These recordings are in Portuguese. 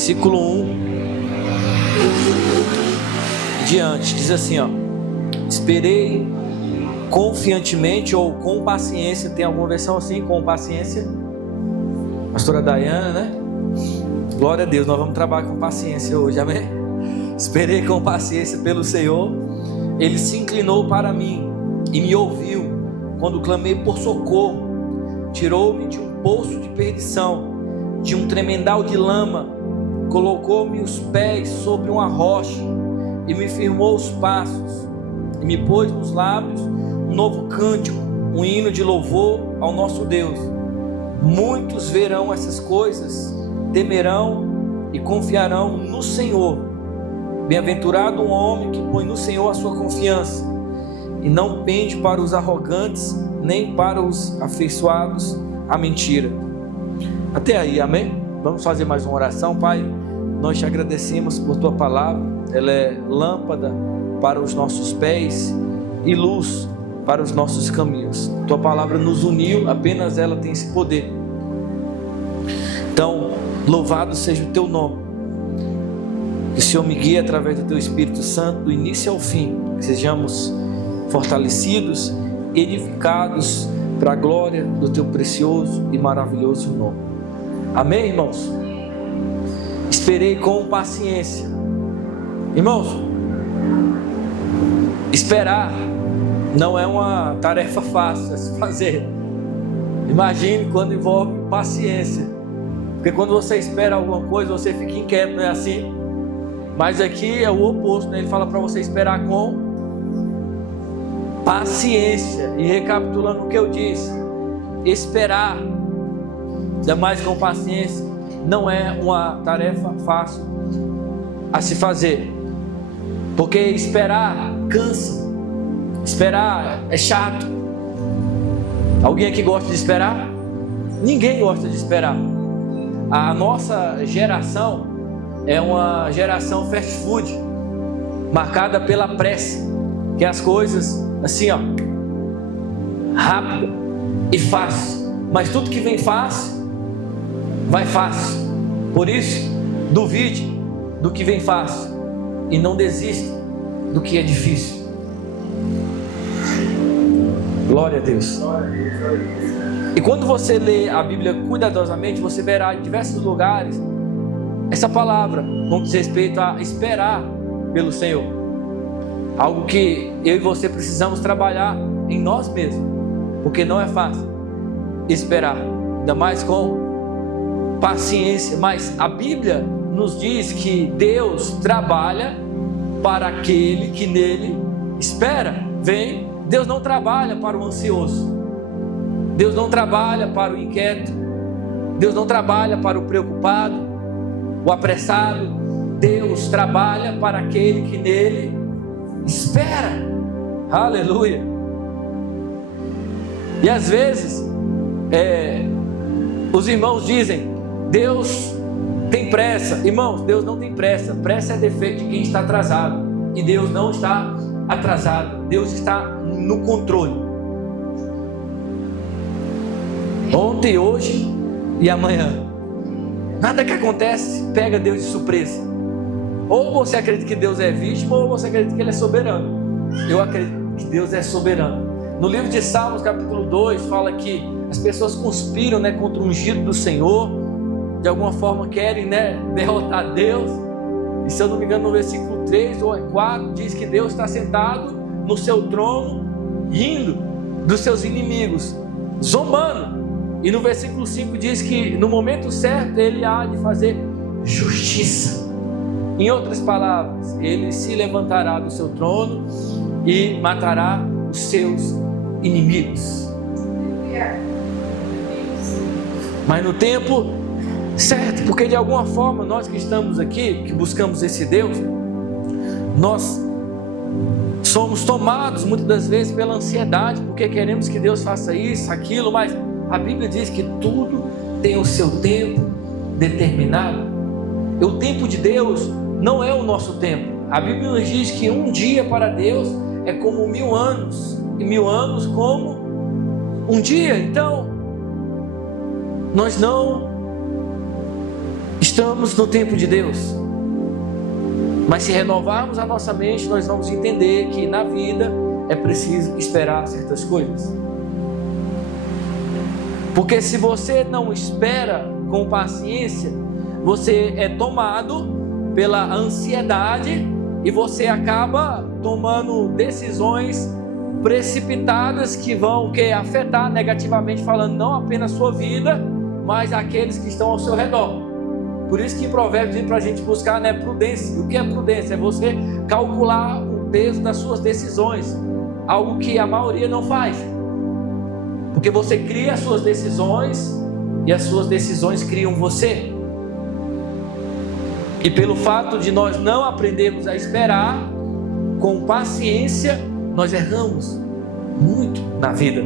versículo 1 diante, diz assim, ó: esperei confiantemente, ou com paciência, tem alguma versão assim, com paciência, pastora Dayana, né? Glória a Deus, nós vamos trabalhar com paciência hoje, amém? Esperei com paciência pelo Senhor, Ele se inclinou para mim e me ouviu quando clamei por socorro, tirou-me de um poço de perdição, de um tremendal de lama, colocou-me os pés sobre uma rocha e me firmou os passos, e me pôs nos lábios um novo cântico, um hino de louvor ao nosso Deus. Muitos verão essas coisas, temerão e confiarão no Senhor. Bem-aventurado um homem que põe no Senhor a sua confiança e não pende para os arrogantes, nem para os afeiçoados à mentira. Até aí, amém? Vamos fazer mais uma oração. Pai, nós te agradecemos por tua palavra. Ela é lâmpada para os nossos pés e luz para os nossos caminhos. Tua palavra nos uniu, apenas ela tem esse poder. Então, louvado seja o teu nome. Que o Senhor me guie através do teu Espírito Santo, do início ao fim. Que sejamos fortalecidos, edificados para a glória do teu precioso e maravilhoso nome. Amém, irmãos? Esperei com paciência. Irmãos, esperar não é uma tarefa fácil a se fazer. Imagine quando envolve paciência, porque quando você espera alguma coisa, você fica inquieto, não é assim? Mas aqui é o oposto, né? Ele fala para você esperar com paciência. E recapitulando o que eu disse, esperar, ainda mais com paciência, não é uma tarefa fácil a se fazer, porque esperar cansa, esperar é chato. Alguém aqui gosta de esperar? Ninguém gosta de esperar. A nossa geração é uma geração fast food, marcada pela pressa, que é as coisas assim, ó, rápido e fácil. Mas tudo que vem fácil, vai fácil. Por isso, duvide do que vem fácil e não desista do que é difícil. Glória a Deus. E quando você lê a Bíblia cuidadosamente, você verá em diversos lugares essa palavra com respeito a esperar pelo Senhor. Algo que eu e você precisamos trabalhar em nós mesmos, porque não é fácil esperar, ainda mais com paciência. Mas a Bíblia nos diz que Deus trabalha para aquele que nele espera. Deus não trabalha para o ansioso, Deus não trabalha para o inquieto, Deus não trabalha para o preocupado, o apressado. Deus trabalha para aquele que nele espera. Aleluia. E às vezes os irmãos dizem: Deus tem pressa. Irmãos, Deus não tem pressa. Pressa é defeito de quem está atrasado, e Deus não está atrasado. Deus está no controle. Ontem, hoje e amanhã. Nada que acontece pega Deus de surpresa. Ou você acredita que Deus é vítima, ou você acredita que Ele é soberano. Eu acredito que Deus é soberano. No livro de Salmos, capítulo 2, fala que as pessoas conspiram, contra o ungido do Senhor. De alguma forma querem, derrotar Deus. E se eu não me engano, no versículo 3 ou 4, diz que Deus está sentado no seu trono, rindo dos seus inimigos, zombando. E no versículo 5 diz que no momento certo Ele há de fazer justiça. Em outras palavras, Ele se levantará do seu trono e matará os seus inimigos. Mas no tempo certo, porque de alguma forma nós que estamos aqui, que buscamos esse Deus, nós somos tomados muitas das vezes pela ansiedade, porque queremos que Deus faça isso, aquilo, mas a Bíblia diz que tudo tem o seu tempo determinado. E o tempo de Deus não é o nosso tempo. A Bíblia nos diz que um dia para Deus é como 1000 anos, e 1000 anos como um dia. Então, nós não Estamos no tempo de Deus, mas se renovarmos a nossa mente, nós vamos entender que na vida é preciso esperar certas coisas. Porque se você não espera com paciência, você é tomado pela ansiedade e você acaba tomando decisões precipitadas que vão afetar negativamente, falando não apenas a sua vida, mas aqueles que estão ao seu redor. Por isso que em Provérbios diz para a gente buscar, né, prudência. E o que é prudência? É você calcular o peso das suas decisões, algo que a maioria não faz. Porque você cria as suas decisões e as suas decisões criam você. E pelo fato de nós não aprendermos a esperar com paciência, nós erramos muito na vida.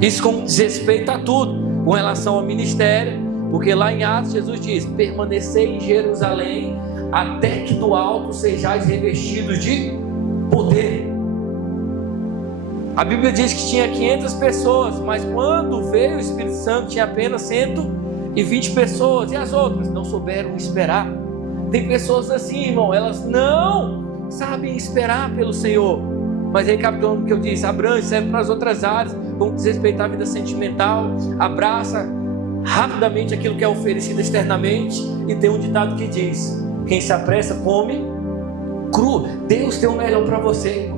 Isso com respeito a tudo, com relação ao ministério, porque lá em Atos Jesus diz: permanecei em Jerusalém até que do alto sejais revestidos de poder. A Bíblia diz que tinha 500 pessoas, mas quando veio o Espírito Santo tinha apenas 120 pessoas, e as outras não souberam esperar. Tem pessoas assim, irmão, elas não sabem esperar pelo Senhor. Mas recapitulando o que eu disse, abrange, serve para as outras áreas, como diz respeito à vida sentimental, abraça rapidamente aquilo que é oferecido externamente. E tem um ditado que diz: quem se apressa come cru. Deus tem o melhor para você.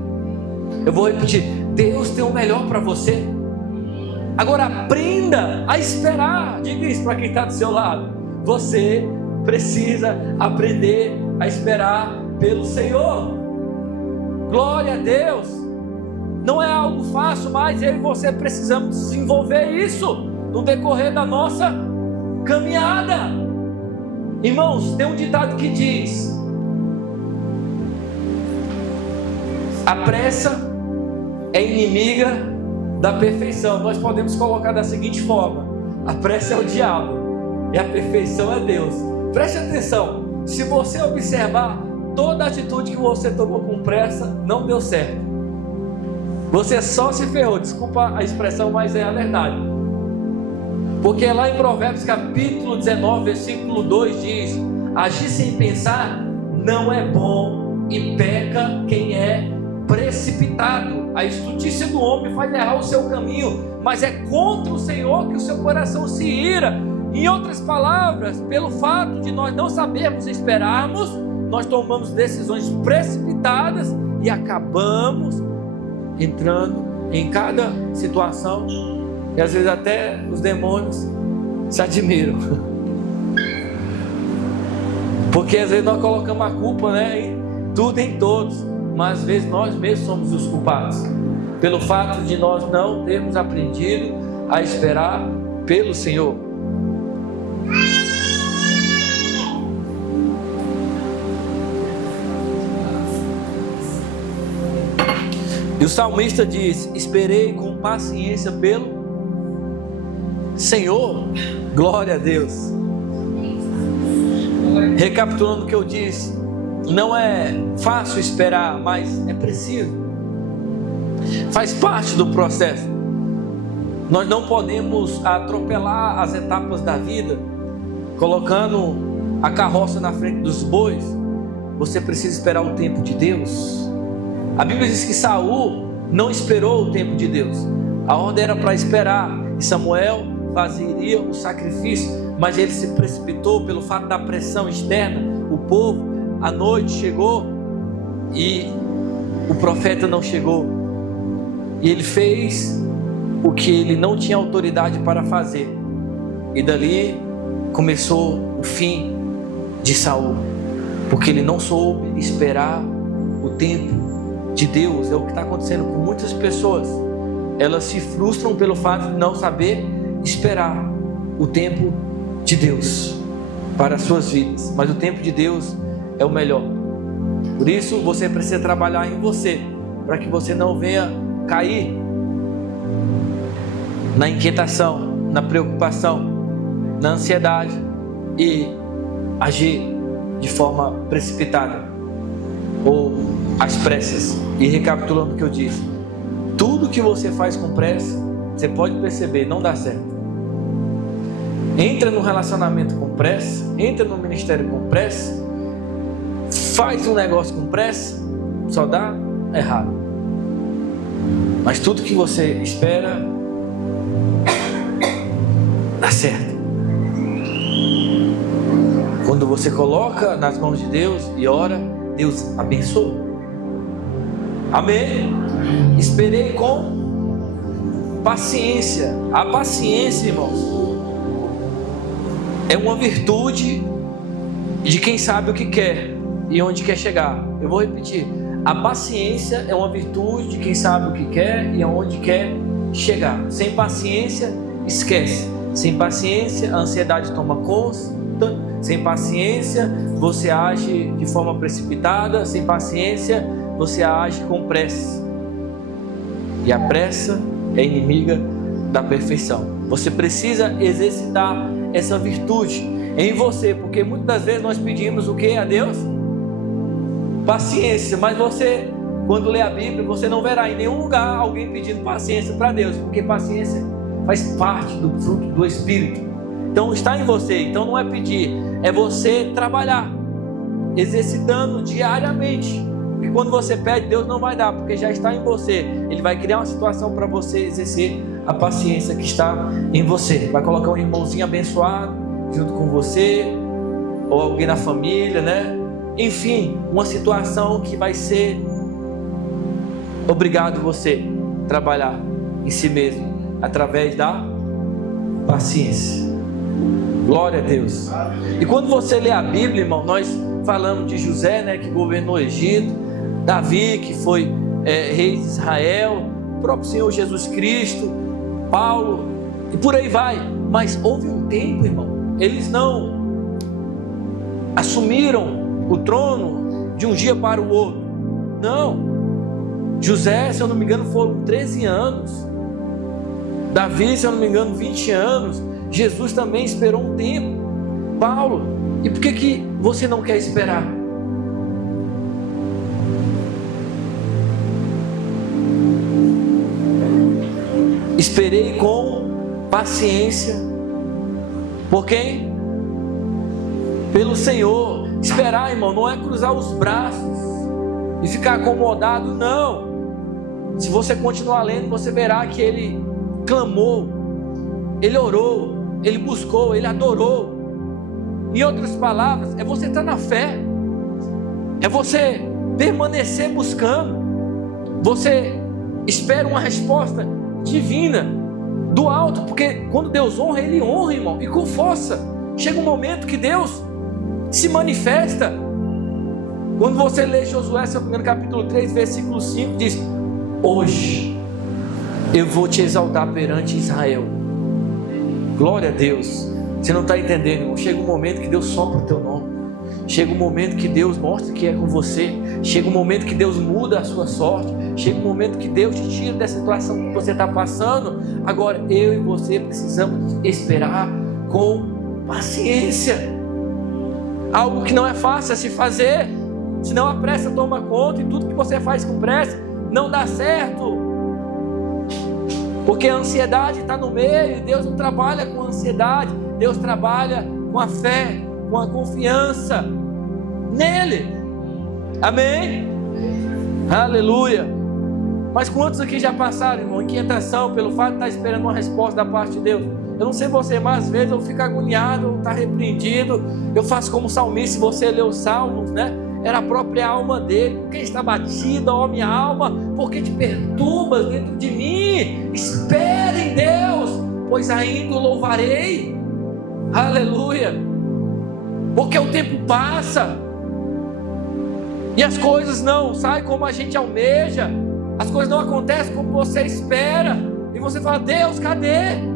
Eu vou repetir: Deus tem o melhor para você. Agora aprenda a esperar. Diga isso para quem está do seu lado. Você precisa aprender a esperar pelo Senhor. Glória a Deus. Não é algo fácil, mas eu e você precisamos desenvolver isso no decorrer da nossa caminhada. Irmãos, tem um ditado que diz: a pressa é inimiga da perfeição. Nós podemos colocar da seguinte forma: a pressa é o diabo e a perfeição é Deus. Preste atenção, se você observar, toda atitude que você tomou com pressa não deu certo. Você só se ferrou, desculpa a expressão, mas é a verdade. Porque lá em Provérbios capítulo 19, versículo 2 diz: agir sem pensar não é bom, e peca quem é precipitado. A estultícia do homem faz errar o seu caminho, mas é contra o Senhor que o seu coração se ira. Em outras palavras, pelo fato de nós não sabermos esperarmos, nós tomamos decisões precipitadas e acabamos entrando em cada situação, e às vezes até os demônios se admiram, porque às vezes nós colocamos a culpa, né, em tudo e em todos, mas às vezes nós mesmos somos os culpados, pelo fato de nós não termos aprendido a esperar pelo Senhor. E o salmista diz: esperei com paciência pelo Senhor. Glória a Deus. Recapitulando o que eu disse, não é fácil esperar, mas é preciso. Faz parte do processo. Nós não podemos atropelar as etapas da vida, colocando a carroça na frente dos bois. Você precisa esperar o tempo de Deus. A Bíblia diz que Saul não esperou o tempo de Deus. A ordem era para esperar, e Samuel fazeria o sacrifício, mas ele se precipitou pelo fato da pressão externa. O povo, a noite chegou e o profeta não chegou, e ele fez o que ele não tinha autoridade para fazer, e dali começou o fim de Saul, porque ele não soube esperar o tempo de Deus. É o que está acontecendo com muitas pessoas. Elas se frustram pelo fato de não saber esperar o tempo de Deus para as suas vidas, mas o tempo de Deus é o melhor. Por isso você precisa trabalhar em você, para que você não venha cair na inquietação, na preocupação, na ansiedade e agir de forma precipitada ou às pressas. E recapitulando o que eu disse, tudo que você faz com pressa, você pode perceber, não dá certo. entra no relacionamento com pressa, entra no ministério com pressa, faz um negócio com pressa, só dá errado. Mas tudo que você espera dá certo. Quando você coloca nas mãos de Deus e ora, Deus abençoa. Amém? Esperei com paciência. A paciência, irmãos, é uma virtude de quem sabe o que quer e onde quer chegar. Eu vou repetir. A paciência é uma virtude de quem sabe o que quer e aonde quer chegar. Sem paciência, esquece. Sem paciência, a ansiedade toma conta. Sem paciência, você age de forma precipitada. Sem paciência, você age com pressa. E a pressa é inimiga da perfeição. Você precisa exercitar essa virtude em você, porque muitas das vezes nós pedimos o que a Deus? Paciência. Mas você, quando lê a Bíblia, você não verá em nenhum lugar alguém pedindo paciência para Deus, porque paciência faz parte do fruto do Espírito. Então está em você. Então não é pedir, é você trabalhar, exercitando diariamente. Porque quando você pede, Deus não vai dar, porque já está em você. Ele vai criar uma situação para você exercer a paciência que está em você. Vai colocar um irmãozinho abençoado junto com você, ou alguém na família, né? Enfim, uma situação que vai ser obrigado você a trabalhar em si mesmo, através da paciência. Glória a Deus. E quando você lê a Bíblia, irmão, nós falamos de José, né, que governou o Egito, Davi, que foi rei de Israel, o próprio Senhor Jesus Cristo, Paulo, e por aí vai. Mas houve um tempo, irmão, eles não assumiram o trono de um dia para o outro. Não. José, se eu não me engano, foram 13 anos. Davi, se eu não me engano, 20 anos. Jesus também esperou um tempo. Paulo, e por que você não quer esperar? Esperei com paciência. Por quem? Pelo Senhor. Esperar, irmão, não é cruzar os braços e ficar acomodado, não. Se você continuar lendo, você verá que ele clamou, ele orou, ele buscou, ele adorou. Em outras palavras, é você estar na fé, é você permanecer buscando. Você espera uma resposta divina do alto, porque quando Deus honra, Ele honra, irmão, e com força. Chega um momento que Deus se manifesta. Quando você lê Josué, se eu não me engano, capítulo 3, versículo 5, diz: hoje eu vou te exaltar perante Israel. Glória a Deus. Você não está entendendo, irmão. Chega um momento que Deus sopra o teu nome. Chega um momento que Deus mostra que é com você. Chega um momento que Deus muda a sua sorte. Chega um momento que Deus te tira dessa situação que você está passando. Agora eu e você precisamos esperar com paciência. Algo que não é fácil a se fazer, senão a pressa toma conta, e tudo que você faz com pressa não dá certo, porque a ansiedade está no meio. E Deus não trabalha com ansiedade, Deus trabalha com a fé, com a confiança nele. Amém? Aleluia. Mas quantos aqui já passaram, irmão, inquietação pelo fato de estar esperando uma resposta da parte de Deus? Eu não sei você, mas às vezes eu fico agoniado, eu estou repreendido. Eu faço como o salmista. Se você lê os salmos, né? Era a própria alma dele. Por que está batida, ó minha alma? Por que te perturbas dentro de mim? Espere em Deus, pois ainda o louvarei. Aleluia. Porque o tempo passa e as coisas não saem como a gente almeja. As coisas não acontecem como você espera. E você fala: Deus, cadê?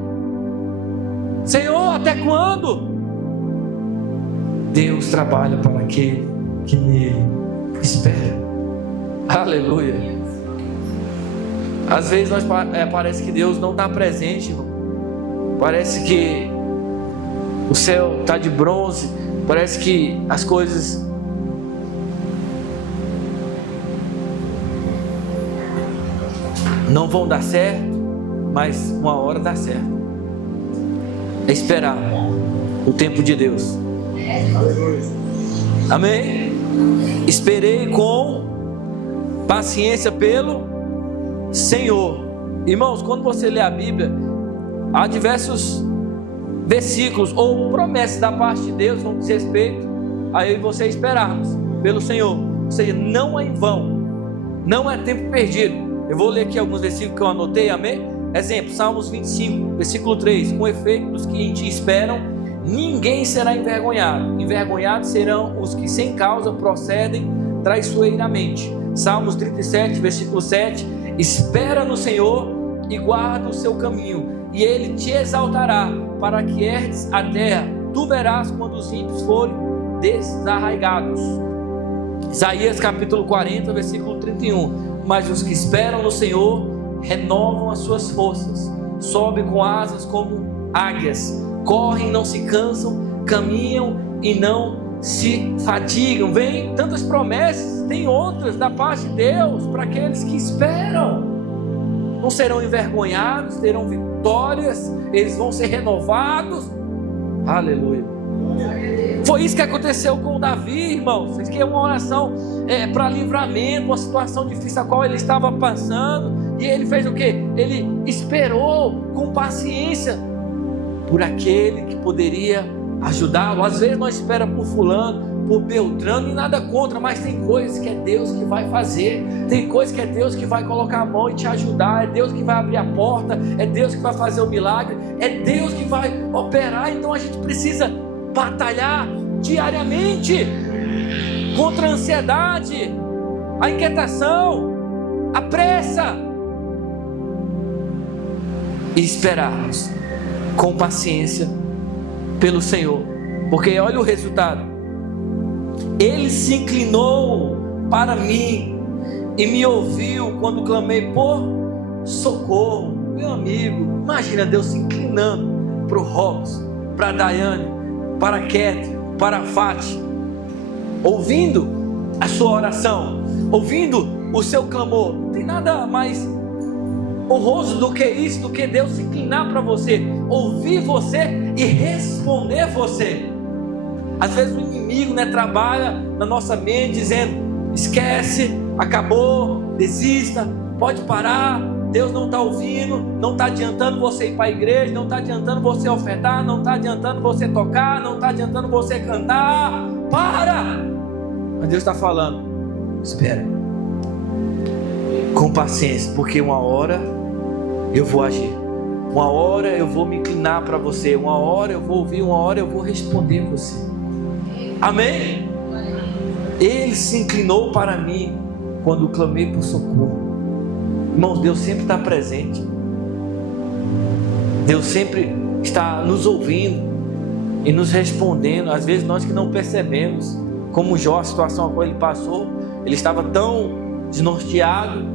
Senhor, até quando? Deus trabalha para aquele que nele espera. Aleluia. Às vezes parece que Deus não está presente, irmão. Parece que o céu está de bronze. Parece que as coisas não vão dar certo, mas uma hora dá certo. é esperar o tempo de Deus. Amém? Esperei com paciência pelo Senhor. Irmãos, quando você lê a Bíblia, há diversos versículos ou promessas da parte de Deus no que diz respeito a eu e você esperarmos pelo Senhor. Ou seja, não é em vão, não é tempo perdido. Eu vou ler aqui alguns versículos que eu anotei, amém? Exemplo, Salmos 25, versículo 3: com efeito, os que em ti esperam, ninguém será envergonhado. Envergonhados serão os que sem causa procedem traiçoeiramente. Salmos 37, versículo 7: espera no Senhor e guarda o seu caminho, e Ele te exaltará, para que herdes a terra. Tu verás quando os ímpios forem desarraigados. Isaías capítulo 40, versículo 31: mas os que esperam no Senhor renovam as suas forças, sobem com asas como águias, correm e não se cansam, caminham e não se fatigam. Vem tantas promessas, tem outras da parte de Deus para aqueles que esperam. Não serão envergonhados, terão vitórias, eles vão ser renovados. Aleluia. Foi isso que aconteceu com Davi, irmãos. Isso aqui é uma oração para livramento, uma situação difícil a qual ele estava passando. E ele fez o quê? Ele esperou com paciência por aquele que poderia ajudá-lo. Às vezes nós esperamos por fulano, por Beltrano, e nada contra, mas tem coisas que é Deus que vai fazer, tem coisas que é Deus que vai colocar a mão e te ajudar, é Deus que vai abrir a porta, é Deus que vai fazer o milagre, é Deus que vai operar. Então a gente precisa batalhar diariamente contra a ansiedade, a inquietação, a pressa, e esperarmos com paciência pelo Senhor, porque olha o resultado. Ele se inclinou para mim e me ouviu quando clamei por socorro. Meu amigo, imagina Deus se inclinando para o Robson, para a Daiane, para a Ketty, para a Fati, ouvindo a sua oração, ouvindo o seu clamor. Não tem nada mais honroso do que isso, do que Deus se inclinar para você, ouvir você e responder você. Às vezes o inimigo, trabalha na nossa mente dizendo: esquece, acabou, desista, pode parar, Deus não está ouvindo, não está adiantando você ir para a igreja, não está adiantando você ofertar, não está adiantando você tocar, não está adiantando você cantar. Para! Mas Deus está falando: espera, com paciência, porque uma hora eu vou agir, uma hora eu vou me inclinar para você, uma hora eu vou ouvir, uma hora eu vou responder você. Amém? Ele se inclinou para mim quando clamei por socorro. Irmãos, Deus sempre está presente, Deus sempre está nos ouvindo e nos respondendo. Às vezes nós que não percebemos, como Jó, a situação a qual ele passou, ele estava tão desnorteado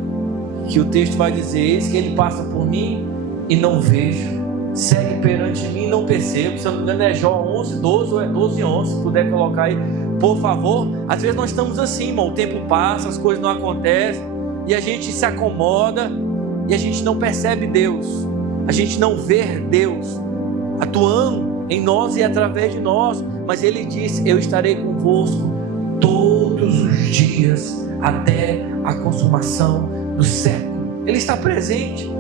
que o texto vai dizer: eis que ele passa por mim e não vejo, segue perante mim e não percebo. Se eu não me engano é Jó 11, 12 ou é 12, 11, se puder colocar aí, por favor. Às vezes nós estamos assim, irmão, o tempo passa, as coisas não acontecem, e a gente se acomoda, e a gente não percebe Deus, a gente não vê Deus atuando em nós e através de nós. Mas Ele disse: eu estarei convosco todos os dias, até a consumação do século. Ele está presente.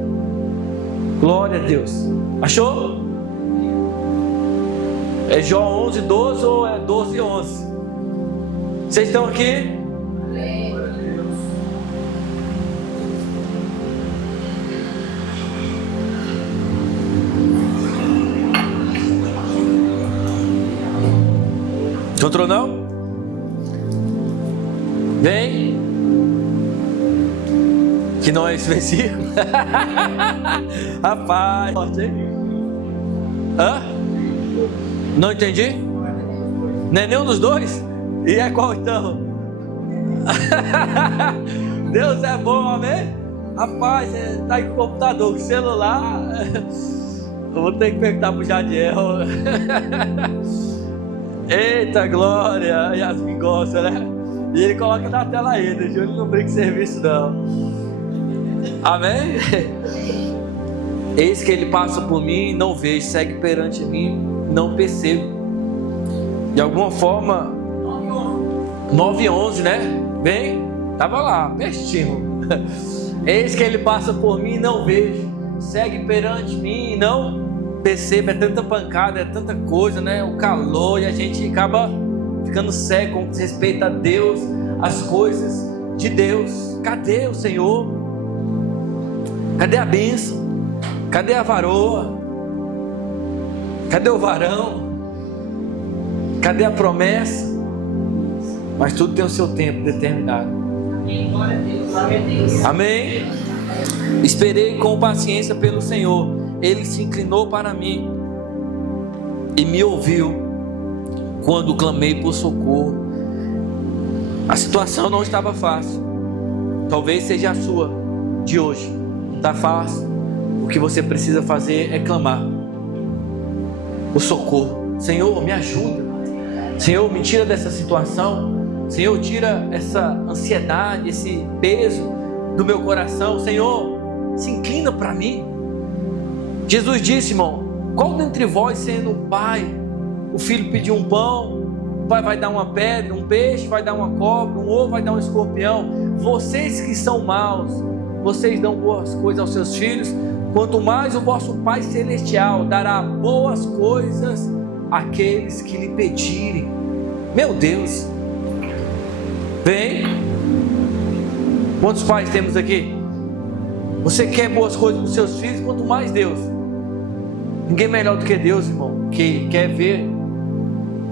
Glória a Deus. Achou? É Jó 11, 12 ou é 12, 11? Vocês estão aqui? Encontrou não? Vem. Que não é esse versículo? Rapaz. Hã? Não entendi? Não é nenhum dos dois? E é qual então? Deus é bom, amém? Rapaz, você tá com o computador, com o celular. Eu vou ter que perguntar pro Jadiel. Eita glória, Yasmin gosta, né? E ele coloca na tela ainda, ele não brinca de serviço não. Amém? Eis que ele passa por mim e não vejo, segue perante mim, não percebo. De alguma forma, 9:11, né? Bem, estava lá, pertinho. Eis que ele passa por mim e não vejo, segue perante mim e não percebo. É tanta pancada, é tanta coisa, né? O calor, e a gente acaba ficando cego com respeito a Deus, as coisas de Deus. Cadê o Senhor? Cadê a bênção? Cadê a varoa? Cadê o varão? Cadê a promessa? Mas tudo tem o seu tempo determinado. Glória a Deus, glória a Deus. Amém? Esperei com paciência pelo Senhor. Ele se inclinou para mim e me ouviu quando clamei por socorro. A situação não estava fácil. Talvez seja a sua de hoje. Não está fácil. O que você precisa fazer é clamar por socorro. Senhor, me ajuda. Senhor, me tira dessa situação. Senhor, tira essa ansiedade, esse peso do meu coração. Senhor, se inclina para mim. Jesus disse, irmão, qual dentre vós, sendo um pai, o filho pediu um pão, o pai vai dar uma pedra, um peixe vai dar uma cobra, um ovo vai dar um escorpião? Vocês que são maus, vocês dão boas coisas aos seus filhos, quanto mais o vosso Pai Celestial dará boas coisas àqueles que lhe pedirem. Meu Deus! Bem, quantos pais temos aqui? Você quer boas coisas para os seus filhos, quanto mais Deus. Ninguém melhor do que Deus, irmão, que quer ver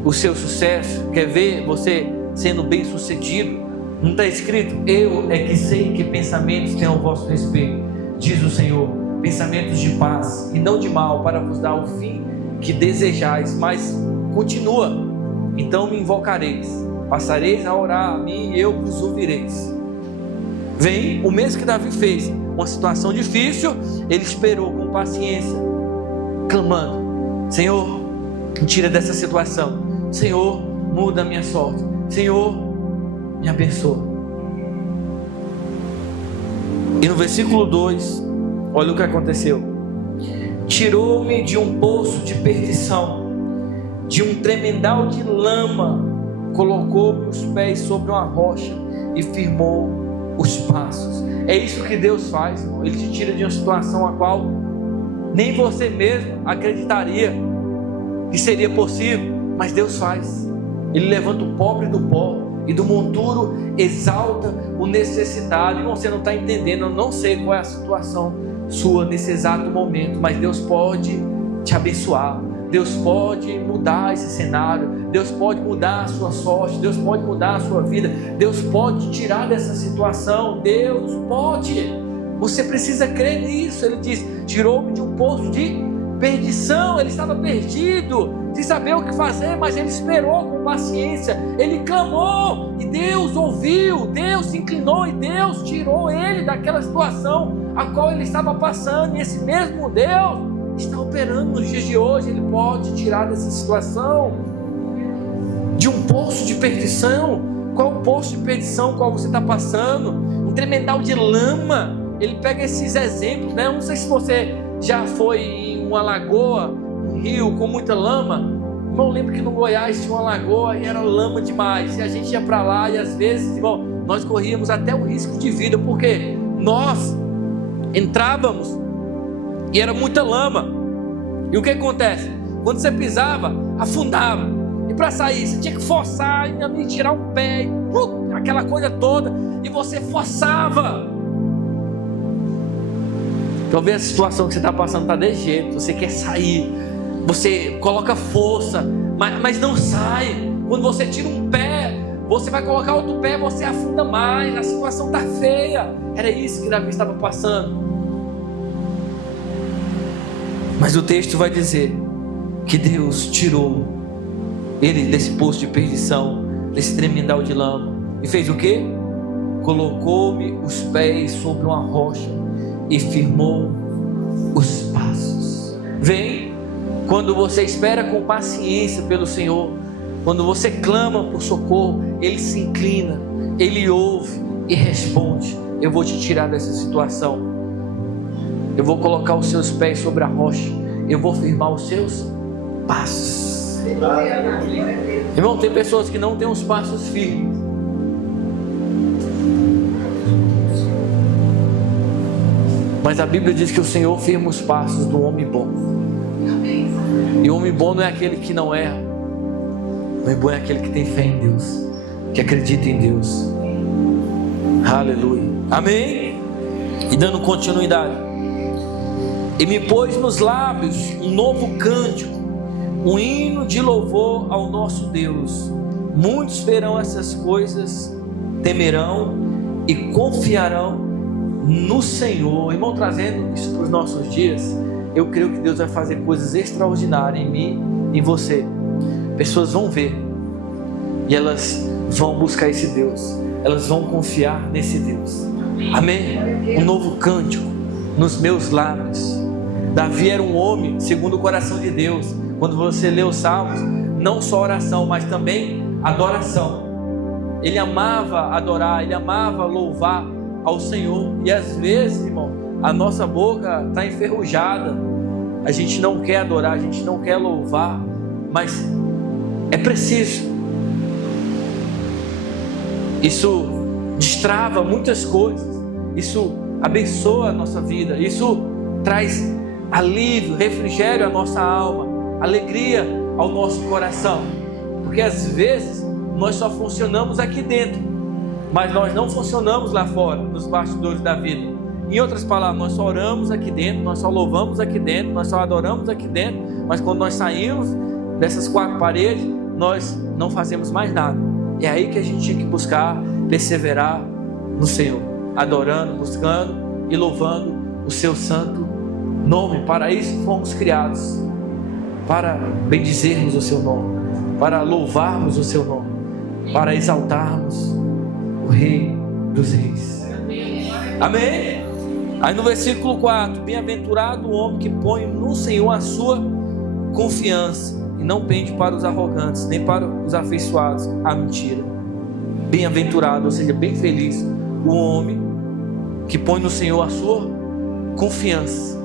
o seu sucesso, quer ver você sendo bem sucedido. Não está escrito, eu é que sei que pensamentos têm ao vosso respeito, diz o Senhor, pensamentos de paz e não de mal, para vos dar o fim que desejais. Mas continua, então me invocareis, passareis a orar a mim e eu vos ouvireis. Vem, o mesmo que Davi fez, uma situação difícil, ele esperou com paciência, clamando, Senhor, me tira dessa situação, Senhor, muda a minha sorte, Senhor, me abençoa. E no versículo 2, olha o que aconteceu. Tirou-me de um poço de perdição, de um tremendal de lama, colocou-me os pés sobre uma rocha e firmou os passos. É isso que Deus faz, irmão. Ele te tira de uma situação a qual nem você mesmo acreditaria que seria possível, mas Deus faz. Ele levanta o pobre do pó e do monturo exalta o necessitado. E você não está entendendo, eu não sei qual é a situação sua nesse exato momento, mas Deus pode te abençoar, Deus pode mudar esse cenário, Deus pode mudar a sua sorte, Deus pode mudar a sua vida, Deus pode te tirar dessa situação, Deus pode. Você precisa crer nisso. Ele diz, tirou-me de um poço de perdição. Ele estava perdido, sem saber o que fazer, mas ele esperou com paciência, ele clamou e Deus ouviu, Deus se inclinou e Deus tirou ele daquela situação a qual ele estava passando. E esse mesmo Deus está operando nos dias de hoje. Ele pode tirar dessa situação, de um poço de perdição. Qual o poço de perdição qual você está passando? Um tremendal de lama. Ele pega esses exemplos, né? Eu não sei se você já foi em uma lagoa, um rio com muita lama. Irmão, lembro que no Goiás tinha uma lagoa e era lama demais, e a gente ia para lá e às vezes, irmão, nós corríamos até o risco de vida, porque nós entrávamos e era muita lama. E o que acontece? Quando você pisava, afundava, e para sair você tinha que forçar e tirar um pé, aquela coisa toda, e você forçava. Talvez a situação que você está passando está desse jeito, você quer sair, você coloca força, mas não sai. Quando você tira um pé, você vai colocar outro pé, você afunda mais, a situação está feia. Era isso que Davi estava passando. Mas o texto vai dizer que Deus tirou ele desse poço de perdição, desse tremendal de lama, e fez o quê? Colocou-me os pés sobre uma rocha e firmou os passos. Vem, quando você espera com paciência pelo Senhor, quando você clama por socorro, Ele se inclina, Ele ouve e responde. Eu vou te tirar dessa situação. Eu vou colocar os seus pés sobre a rocha. Eu vou firmar os seus passos. Irmão, tem pessoas que não têm os passos firmes. Mas a Bíblia diz que o Senhor firma os passos do homem bom. E o homem bom não é aquele que não erra. O homem bom é aquele que tem fé em Deus, que acredita em Deus. Aleluia. Amém? E dando continuidade. E me pôs nos lábios um novo cântico, um hino de louvor ao nosso Deus. Muitos verão essas coisas, temerão e confiarão no Senhor. Irmão, trazendo isso para os nossos dias, eu creio que Deus vai fazer coisas extraordinárias em mim, em você. Pessoas vão ver e elas vão buscar esse Deus, elas vão confiar nesse Deus. Amém? Um novo cântico nos meus lábios. Davi era um homem segundo o coração de Deus. Quando você lê os Salmos, não só oração, mas também adoração. Ele amava adorar, ele amava louvar ao Senhor. E às vezes, irmão, a nossa boca está enferrujada, a gente não quer adorar, a gente não quer louvar, mas é preciso. Isso destrava muitas coisas, isso abençoa a nossa vida, isso traz alívio, refrigério à nossa alma, alegria ao nosso coração, porque às vezes nós só funcionamos aqui dentro, mas nós não funcionamos lá fora, nos bastidores da vida. Em outras palavras, nós só oramos aqui dentro, nós só louvamos aqui dentro, nós só adoramos aqui dentro, mas quando nós saímos dessas quatro paredes, nós não fazemos mais nada. É aí que a gente tinha que buscar, perseverar no Senhor, adorando, buscando e louvando o seu santo nome. Para isso fomos criados, para bendizermos o seu nome, para louvarmos o seu nome, para exaltarmos o Rei dos Reis. Amém? Aí no versículo 4: bem-aventurado o homem que põe no Senhor a sua confiança e não pende para os arrogantes, nem para os afeiçoados à mentira. Bem-aventurado, ou seja, bem feliz o homem que põe no Senhor a sua confiança.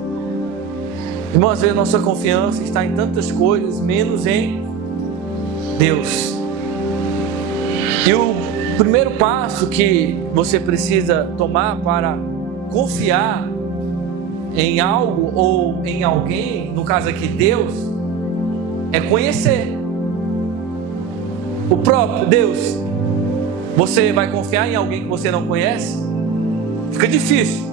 Irmão, às vezes nossa confiança está em tantas coisas, menos em Deus. E o primeiro passo que você precisa tomar para confiar em algo ou em alguém, no caso aqui Deus, é conhecer o próprio Deus. Você vai confiar em alguém que você não conhece? Fica difícil.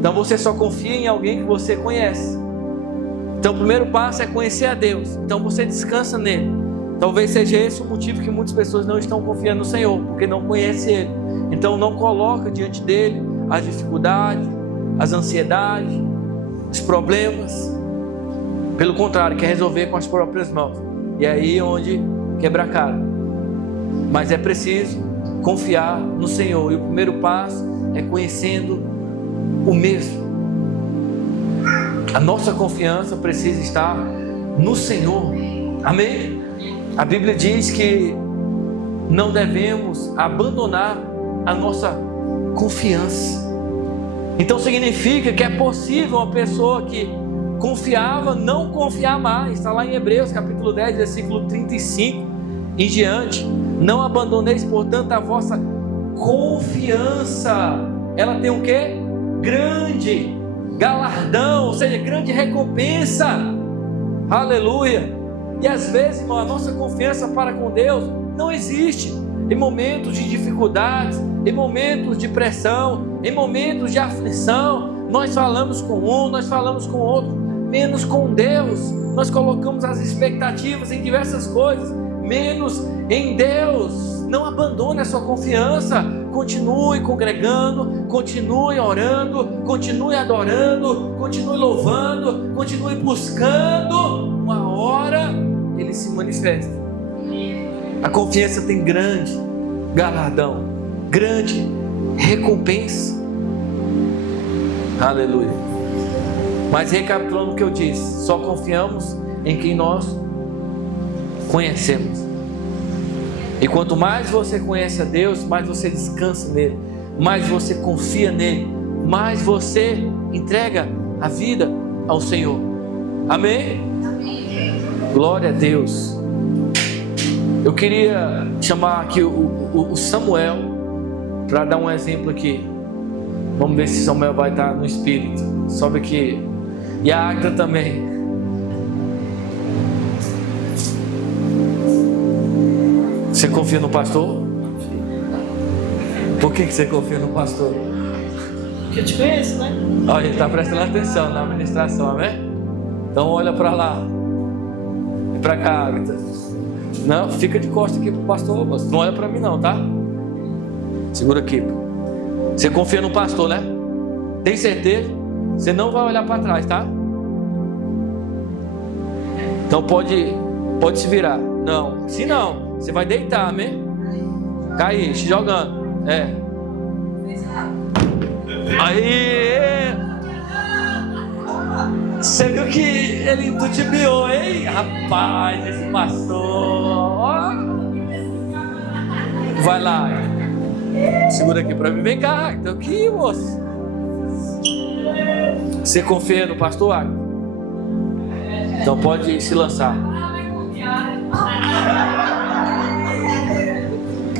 Então você só confia em alguém que você conhece. Então o primeiro passo é conhecer a Deus. Então você descansa nele. Talvez seja esse o motivo que muitas pessoas não estão confiando no Senhor, porque não conhecem Ele. Então não coloca diante dele as dificuldades, as ansiedades, os problemas. Pelo contrário, quer resolver com as próprias mãos. E aí é onde quebra a cara. Mas é preciso confiar no Senhor. E o primeiro passo é conhecendo o mesmo. A nossa confiança precisa estar no Senhor. Amém? A Bíblia diz que não devemos abandonar a nossa confiança. Então significa que é possível uma pessoa que confiava não confiar mais. Está lá em Hebreus capítulo 10, versículo 35 em diante. Não abandoneis, portanto, a vossa confiança. Ela tem o quê? Grande galardão, ou seja, grande recompensa. Aleluia. E às vezes, irmão, a nossa confiança para com Deus não existe. Em momentos de dificuldades, em momentos de pressão, em momentos de aflição, nós falamos com um, nós falamos com outro, menos com Deus. Nós colocamos as expectativas em diversas coisas, menos em Deus. Não abandone a sua confiança. Continue congregando, continue orando, continue adorando, continue louvando, continue buscando. Uma hora Ele se manifesta. A confiança tem grande galardão, grande recompensa. Aleluia. Mas recapitulando o que eu disse, só confiamos em quem nós conhecemos. E quanto mais você conhece a Deus, mais você descansa nele, mais você confia nele, mais você entrega a vida ao Senhor. Amém? Glória a Deus. Eu queria chamar aqui o Samuel para dar um exemplo aqui. Vamos ver se Samuel vai estar no espírito. Sobe aqui. E a Agda também. Você confia no pastor? Por que você confia no pastor? Porque eu te conheço, né? Olha, ele está prestando atenção na administração, amém? Então olha para lá. E para cá, Agda. Não, fica de costas aqui pro pastor, não olha para mim não, tá? Segura aqui. Você confia no pastor, né? Tem certeza? Você não vai olhar para trás, tá? Então pode se virar. Não, se não, você vai deitar, amém? Cair, se jogando. Aí, você viu que ele tutibiou, hein? Rapaz, esse pastor. Vai lá. Segura aqui pra mim. Vem cá, então aqui, moço. Você confia no pastor, Agda? Então pode se lançar.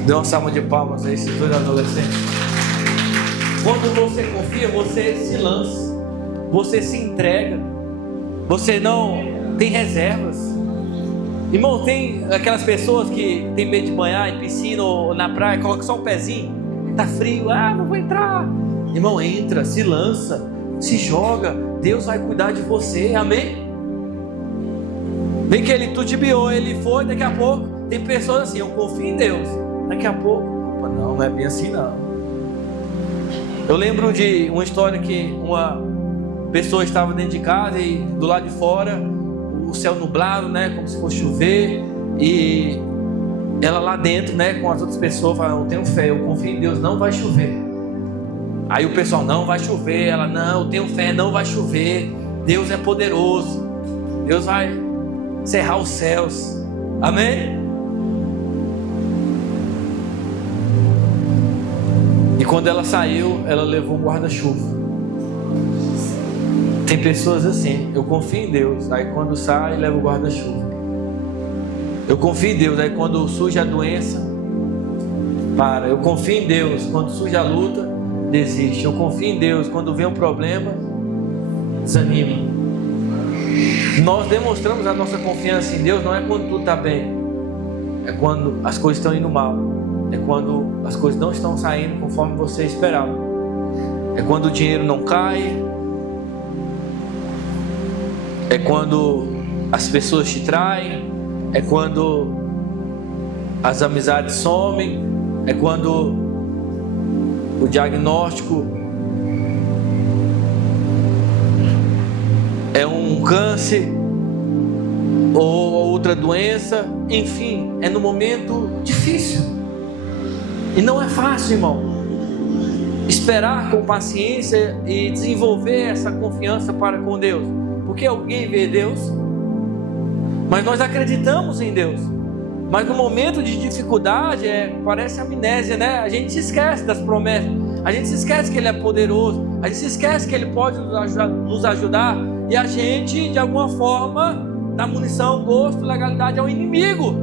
Dê uma salva de palmas a esses dois adolescentes. Quando você confia, você se lança, você se entrega, você não tem reservas. Irmão, tem aquelas pessoas que tem medo de banhar em piscina ou na praia, coloca só um pezinho, tá frio, não vou entrar. Irmão, entra, se lança, se joga, Deus vai cuidar de você, amém? Bem que ele tutibiou, ele foi, daqui a pouco, tem pessoas assim, eu confio em Deus, daqui a pouco, opa, não é bem assim não. Eu lembro de uma história que uma pessoa estava dentro de casa e do lado de fora, o céu nublado, né, como se fosse chover, e ela lá dentro, né, com as outras pessoas, falando, eu tenho fé, eu confio em Deus, não vai chover. Aí o pessoal, não vai chover, ela, não, eu tenho fé, não vai chover, Deus é poderoso, Deus vai cerrar os céus, amém? E quando ela saiu, ela levou um guarda-chuva. Tem pessoas assim, eu confio em Deus, aí quando sai, leva o guarda-chuva. Eu confio em Deus, aí quando surge a doença, para. Eu confio em Deus, quando surge a luta, desiste. Eu confio em Deus, quando vem um problema, desanima. Nós demonstramos a nossa confiança em Deus, não é quando tudo está bem, é quando as coisas estão indo mal, é quando as coisas não estão saindo conforme você esperava, é quando o dinheiro não cai, é quando as pessoas te traem, é quando as amizades somem, é quando o diagnóstico é um câncer ou outra doença, enfim, é no momento difícil. E não é fácil, irmão, esperar com paciência e desenvolver essa confiança para com Deus, porque alguém vê Deus, mas nós acreditamos em Deus, mas no momento de dificuldade parece amnésia, né? A gente se esquece das promessas, a gente se esquece que Ele é poderoso, a gente se esquece que Ele pode nos ajudar, e a gente, de alguma forma, dá munição, gosto, legalidade ao inimigo,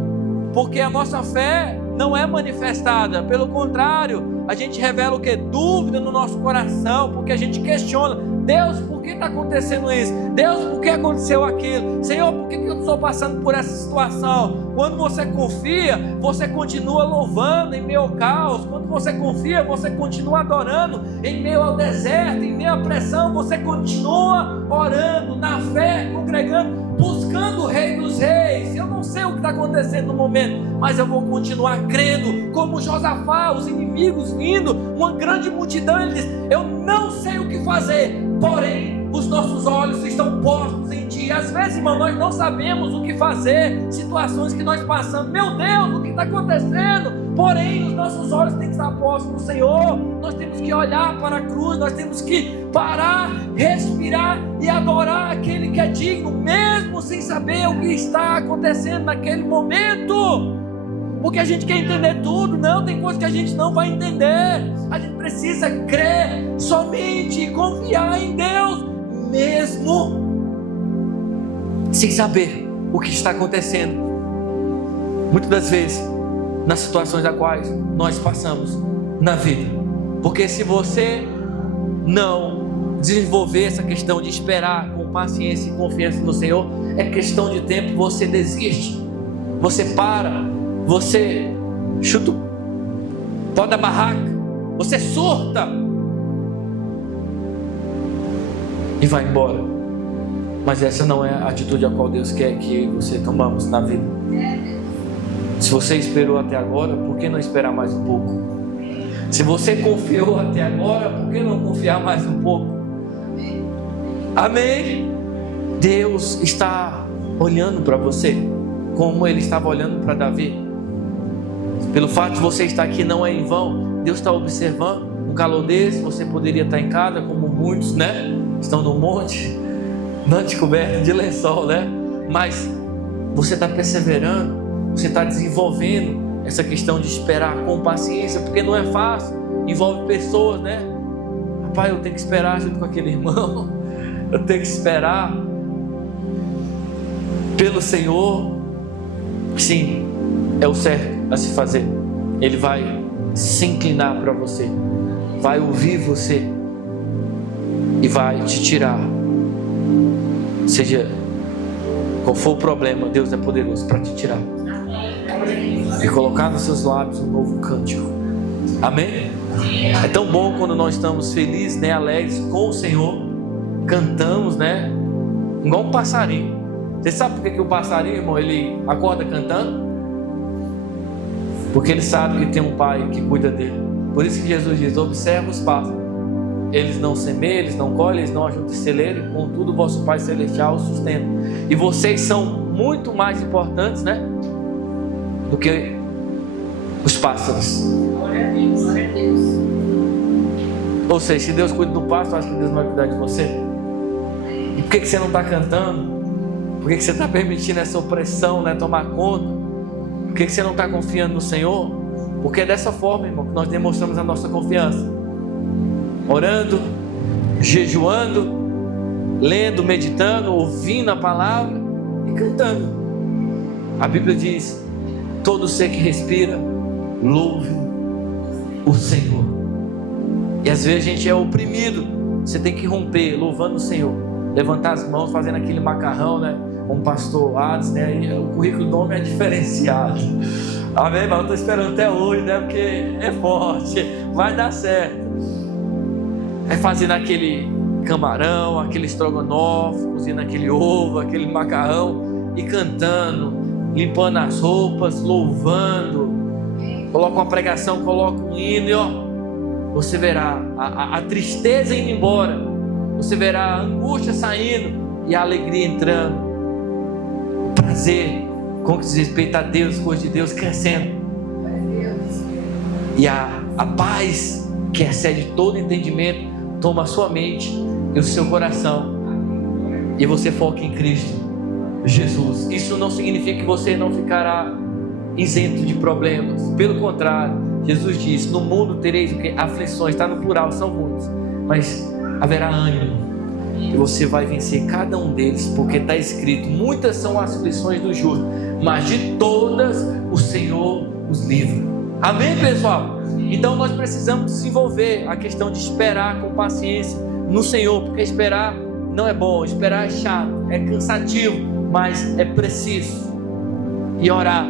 porque a nossa fé não é manifestada, pelo contrário, a gente revela o que? Dúvida no nosso coração, porque a gente questiona, Deus, por que está acontecendo isso? Deus, por que aconteceu aquilo? Senhor, por que eu estou passando por essa situação? Quando você confia, você continua louvando em meio ao caos. Quando você confia, você continua adorando em meio ao deserto, em meio à pressão, você continua orando na fé, congregando, buscando o Rei dos Reis. Eu não sei o que está acontecendo no momento, mas eu vou continuar crendo, como Josafá, os inimigos vindo, uma grande multidão, ele diz, eu não sei o que fazer, porém os nossos olhos estão postos em Ti. Às vezes, irmão, nós não sabemos o que fazer, situações que nós passamos, meu Deus, o que está acontecendo? Porém, os nossos olhos têm que estar postos no Senhor, nós temos que olhar para a cruz, nós temos que parar, respirar e adorar aquele que é digno, mesmo sem saber o que está acontecendo naquele momento, porque a gente quer entender tudo. Não, tem coisas que a gente não vai entender, a gente precisa crer somente e confiar em Deus, mesmo sem saber o que está acontecendo. Muitas das vezes, nas situações das quais nós passamos na vida. Porque se você não desenvolver essa questão de esperar com paciência e confiança no Senhor, é questão de tempo, você desiste, você para, você chuta o pau da barraca, você surta e vai embora. Mas essa não é a atitude a qual Deus quer que você tomamos na vida. Se você esperou até agora, por que não esperar mais um pouco? Se você confiou até agora, por que não confiar mais um pouco? Amém? Deus está olhando para você como Ele estava olhando para Davi. Pelo fato de você estar aqui não é em vão. Deus está observando. Um calor desse, você poderia estar em casa, como muitos, né? Estão no monte, coberto de lençol, né? Mas você está perseverando, você está desenvolvendo essa questão de esperar com paciência, porque não é fácil, envolve pessoas, né? Rapaz, eu tenho que esperar junto com aquele irmão, eu tenho que esperar pelo Senhor. Sim, é o certo a se fazer. Ele vai se inclinar para você, vai ouvir você e vai te tirar. Seja qual for o problema, Deus é poderoso para te tirar e colocar nos seus lábios um novo cântico. Amém? É tão bom quando nós estamos felizes, né, alegres com o Senhor, cantamos, né, igual um passarinho. Você sabe por que o passarinho, irmão, ele acorda cantando? Porque ele sabe que tem um pai que cuida dele. Por isso que Jesus diz: observa os pássaros, eles não semeiam, eles não colhem, eles não ajuntam celeiro, contudo o vosso Pai Celestial os sustenta. E vocês são muito mais importantes, né, do que os pássaros. Glória a Deus, glória a Deus. Ou seja, se Deus cuida do pássaro, acho que Deus não vai cuidar de você. E por que você não está cantando? Por que você está permitindo essa opressão, né, tomar conta? Por que você não está confiando no Senhor? Porque é dessa forma, irmão, que nós demonstramos a nossa confiança. Orando, jejuando, lendo, meditando, ouvindo a palavra e cantando. A Bíblia diz: todo ser que respira, louve o Senhor. E às vezes a gente é oprimido. Você tem que romper louvando o Senhor, levantar as mãos, fazendo aquele macarrão, né? Um pastor Hades, né? E o currículo do homem é diferenciado. Amém? Mas eu estou esperando até hoje, né? Porque é forte, vai dar certo. É fazendo aquele camarão, aquele estrogonofe, cozinhando aquele ovo, aquele macarrão e cantando, limpando as roupas, louvando. Coloca uma pregação, coloca um hino e ó, você verá a tristeza indo embora, você verá a angústia saindo e a alegria entrando, o prazer com que diz respeito a Deus, coisa de Deus crescendo, e a paz que excede todo entendimento toma a sua mente e o seu coração, e você foca em Cristo Jesus. Isso não significa que você não ficará isento de problemas, pelo contrário, Jesus diz: no mundo tereis o que? Aflições, está no plural, são muitos, mas haverá ânimo, e você vai vencer cada um deles, porque está escrito: muitas são as aflições do justo, mas de todas o Senhor os livra. Amém, pessoal? Então nós precisamos desenvolver a questão de esperar com paciência no Senhor, porque esperar não é bom, esperar é chato, é cansativo, mas é preciso. E orar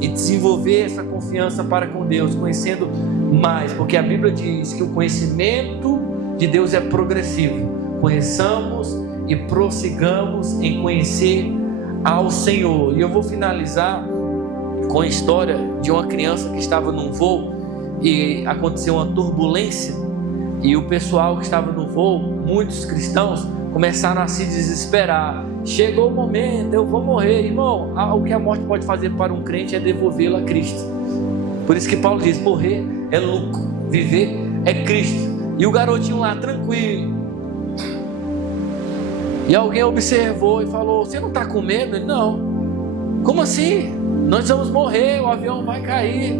e desenvolver essa confiança para com Deus, conhecendo mais, porque a Bíblia diz que o conhecimento de Deus é progressivo. Conheçamos e prossigamos em conhecer ao Senhor. E eu vou finalizar com a história de uma criança que estava num voo e aconteceu uma turbulência, e o pessoal que estava no voo, muitos cristãos, começaram a se desesperar. Chegou o momento, eu vou morrer. Irmão, o que a morte pode fazer para um crente é devolvê-lo a Cristo. Por isso que Paulo diz: morrer é lucro, viver é Cristo. E o garotinho lá, tranquilo, e alguém observou e falou: você não está com medo? Ele: não. Como assim? Nós vamos morrer, o avião vai cair.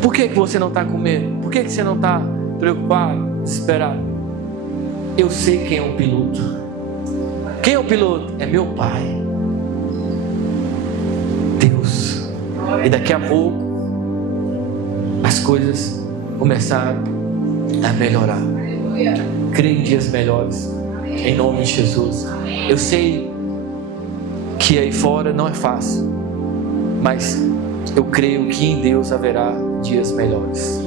Por que você não está com medo? Por que você não está preocupado, desesperado? Eu sei quem é o piloto. Quem é o piloto? É meu Pai, Deus. E daqui a pouco as coisas começaram a melhorar. Creio em dias melhores, em nome de Jesus. Eu sei que aí fora não é fácil, mas eu creio que em Deus haverá dias melhores.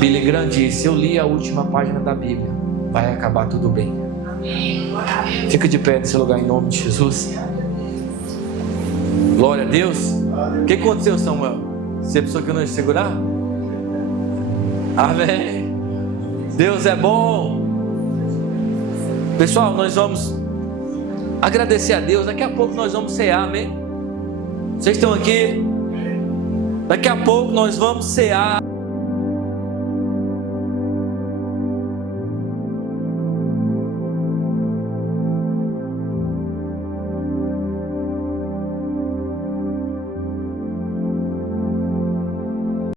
Billy Graham disse: eu li a última página da Bíblia, vai acabar tudo bem. Fica de pé nesse lugar em nome de Jesus. Glória a Deus. O que aconteceu, Samuel? Você pensou que eu não ia segurar? Amém. Deus é bom. Pessoal, nós vamos agradecer a Deus. Daqui a pouco nós vamos cear, amém? Vocês estão aqui? Daqui a pouco nós vamos cear.